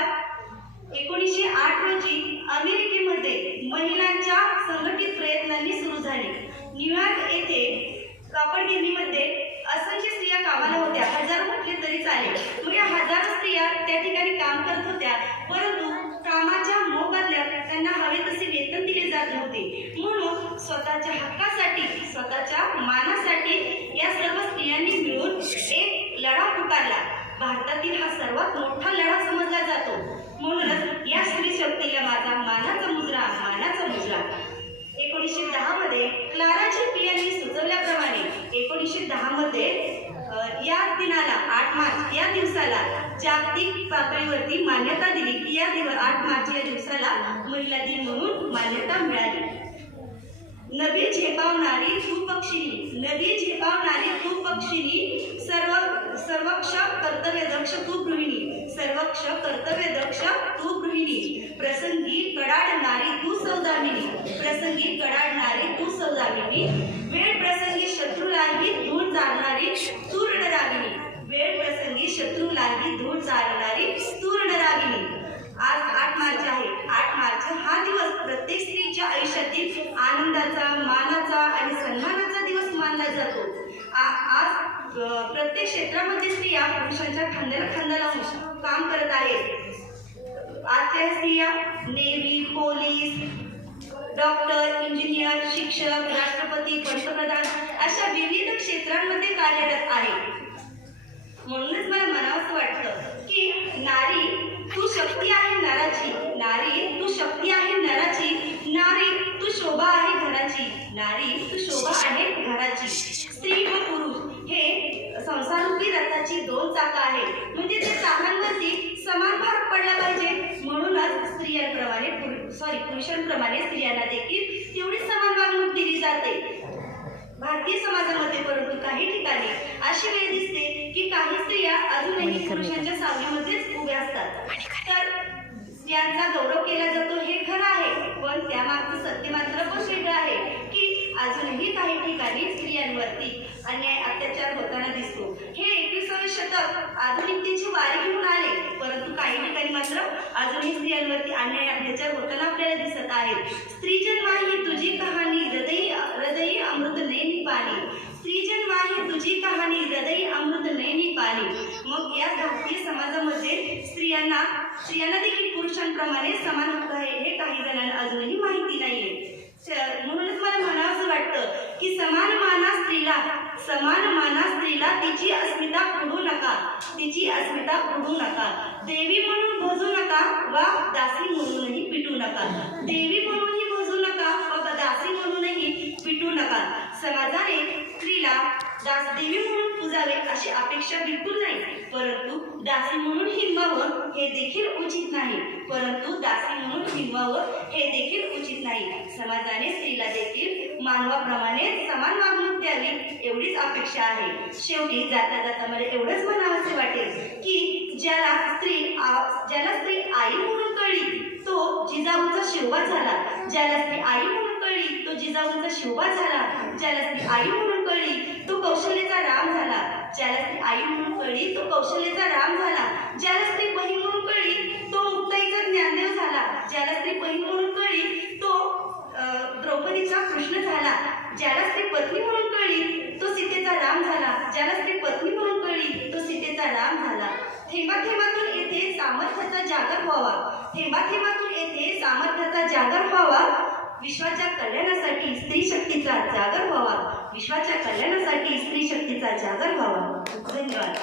सुरुवात एकोणीसशे आठ रोजी अमेरिकेमध्ये महिलांच्या संघटित प्रयत्नांनी सुरू झाले. न्यूयॉर्क येथे कापड गिरणीमध्ये असंख्य स्त्रिया कामाला होत्या. हजारो म्हटले तरी चालेल. म्हणजे हजारो स्त्रिया त्या ठिकाणी काम करत होत्या. परंतु कामाच्या मोबदल्यात त्यांना हवे तसे वेतन दिले जात नव्हते. म्हणून स्वतःच्या हक्कासाठी स्वतःच्या मानासाठी या सर्व स्त्रियांनी मिळून एक लढा पुकारला. भारतातील हा सर्वात मोठा लढा समजला जातो म्हणूनच या स्त्री शक्तीला माझा मानाचा मुजरा मानाचा मुजरा एकोणीसशे दहा मध्ये क्लारा झेपी यांनी सुचवल्याप्रमाणे एकोणीसशे दहा मध्ये या दिनाला आठ मार्च या दिवसाला जागतिक पातळीवरती मान्यता दिली की या दिवस आठ मार्च या दिवसाला महिला दिन म्हणून मान्यता मिळाली. नदी झेपावणारी तूपक्षिणी नदी झेपावणारी तूपक्षिणी सर्व सर्वक्ष कर्तव्यदक्ष तू गृहिणी सर्वक्ष कर्तव्यदक्ष तू गृहिणी प्रसंगी कडाडणारी तू सौदामिनी प्रसंगी कडाडणारी तू सौदामिनी वेळ शत्रूलाही दूर जाणणारी तूर्ण रागिणी वेळ प्रसंगी शत्रूलाही दूर जाणणारी तू रागिणी आज आठ मार्च आहे. आठ मार्च हा दिवस प्रत्येक स्त्रीच्या आयुष्यातील आनंदाचा मानाचा आणि सन्मानाचा दिवस मानला जातो. आज प्रत्येक क्षेत्रामध्ये स्त्रिया पुरुषांच्या खांद्याला खांदा लावून काम करत आहेत. आजच्या स्त्रिया नेव्ही पोलीस डॉक्टर इंजिनियर शिक्षक राष्ट्रपती पंतप्रधान अशा विविध क्षेत्रांमध्ये कार्यरत आहे. म्हणूनच मला असं वाटतं की नारी तू शक्ती आहे नराची नारी तू शक्ती आहे नराची नारी तू शोभा आहे घराची नारी तू शोभा आहे घराची. स्त्री व पुरुष हे संसारूपी रथाची दोन चाका आहेत म्हणजे त्या चाकांवरती समान भार पडला पाहिजे म्हणूनच स्त्रियांप्रमाणे सॉरी पुरुषांप्रमाणे स्त्रियांना देखील तेवढी समान वागणूक दिली जाते. भारतीय समाजामध्ये परंतु काही ठिकाणी अशी वेळ दिसते की काही स्त्रिया अजूनही पुरुषांच्या सावलीमध्येच उभ्या असतात. तर स्त्रियांचा गौरव केला जातो हे खरं आहे पण त्यामागचं सत्य मात्र पण वेगळं आहे की अजूनही काही ठिकाणी स्त्रियांवरती अन्याय अत्याचार होताना दिसतो. हे एकविसावे शतक आधुनिकतेची वारी घेऊन आले परंतु काही ठिकाणी मात्र स्त्रियांवरती अन्याय अत्याचार होताना आपल्याला दिसत आहेत स्त्री जन्मा ही तुझी कहाणी हृदयी हृदयी अमृत नैनी पाणी स्त्री जन्मा ही तुझी कहाणी हृदय अमृत नैनी पाणी मग या भारतीय समाजामध्ये स्त्रियांना स्त्रियांना देखील पुरुषांप्रमाणे समान हक्क आहे हे काही जणांना अजूनही माहिती नाहीये. म्हणूनच मला म्हणावंसं वाटतं की समान माना स्त्रीला समान माना स्त्रीला तिची अस्मिता पुढू नका तिची अस्मिता पुढू नका. देवी म्हणून भजू नका वा नका देवी म्हणूनही भजू नका व दासी म्हणूनही पिटू नका. समाजाने स्त्रीला दास देवी म्हणून पूजावे अशी अपेक्षा बिलकुल नाही. परंतु दासी म्हणून हिंमावं हे देखील उचित नाही. परंतु दासी म्हणून हिंमावं नाही. समाजाने स्त्रीला देखील मानवाप्रमाणे समान वागणूक द्यावी एवढीच अपेक्षा आहे. शेवटी जाता जाता मला एवढंच म्हणावंसे वाटेल की ज्याला स्त्री ज्याला स्त्री आई म्हणून कळली तो जिजाऊचा शिवबा झाला. ज्याला स्त्री आई म्हणून कळली तो जिजाऊचा शिवबा झाला. ज्याला स्त्री आई म्हणून कळली तो कौशल्याचा राम झाला. ज्याला स्त्री आई म्हणून कळली तो कौशल्याचा राम झाला. ज्याला स्त्री बहीण म्हणून कळली तो मुक्ताईचा ज्ञानदेव झाला. ज्याला स्त्री बहीण म्हणून कळली तो द्रौपदीचा कृष्ण झाला. ज्याला स्त्री पत्नी म्हणून कळली तो सीतेचा राम झाला. ज्याला स्त्री पत्नी म्हणून कळली तो सीतेचा राम झाला. थेंबा थेंबातून येथे सामर्थ्याचा जागर व्हावा. थेंबा थेंबातून येथे सामर्थ्याचा जागर व्हावा. विश्वाच्या कल्याणासाठी स्त्री शक्तीचा जागर व्हावा. विश्वाच्या कल्याणासाठी स्त्री शक्तीचा जागर व्हावा. धन्यवाद.